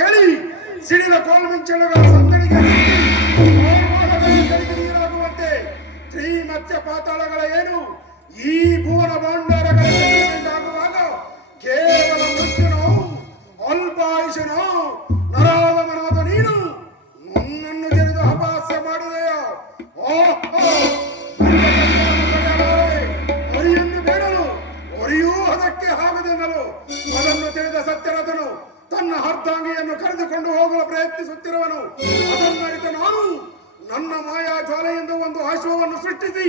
ಕೇಳಿ ಸಿಡಿದ ಕೋಲ್ಮಿಂಚಳುಗಳ ಸಂದಣಿಗೆ ನೀರಾಗುವಂತೆ ಶ್ರೀ ಮತ್ಸ್ಯ ಪಾತಾಳಗಳ ಏನು ಈ ಭುವನ ಭಾಂಡಾರಗಳಾಗುವಾಗ ಕೇವಲ ಮೃತ್ಯುನೋ ಅಲ್ಪಾಯುಷನೋ ನರಾಧಮನಾದ ನೀನು ನನ್ನನ್ನು ಜರಿದು ಅಪಹಾಸ್ಯ ಮಾಡಿದೆಯೋ ಹೊರಿಯನ್ನು ಬೇಡಲು ಹೊರಿಯೂ ಅದಕ್ಕೆ ಆಗದೆನ್ನಲು ಅದನ್ನು ತಿಳಿದ ಸತ್ಯರಥನು ತನ್ನ ಅರ್ಧಾಂಗಿಯನ್ನು ಕರೆದುಕೊಂಡು ಹೋಗಲು ಪ್ರಯತ್ನಿಸುತ್ತಿರುವನು. ಅದನ್ನರಿತ ನಾನು ನನ್ನ ಮಾಯಾ ಜ್ವಾಲೆಯಿಂದ ಒಂದು ಆಶ್ವವನ್ನು ಸೃಷ್ಟಿಸಿ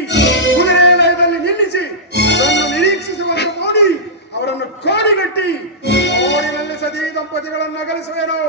ಕುದುರೆ ಲಯದಲ್ಲಿ ನಿಲ್ಲಿಸಿ ಅದನ್ನು ನಿರೀಕ್ಷಿಸುವಂತೆ ಮಾಡಿ ಅವರನ್ನು ಕೋಡಿಗಟ್ಟಿ ಕೋಡಿನಲ್ಲಿ ಸದಿ ದಂಪತಿಗಳನ್ನು ಅಗಲಿಸುವೆನು.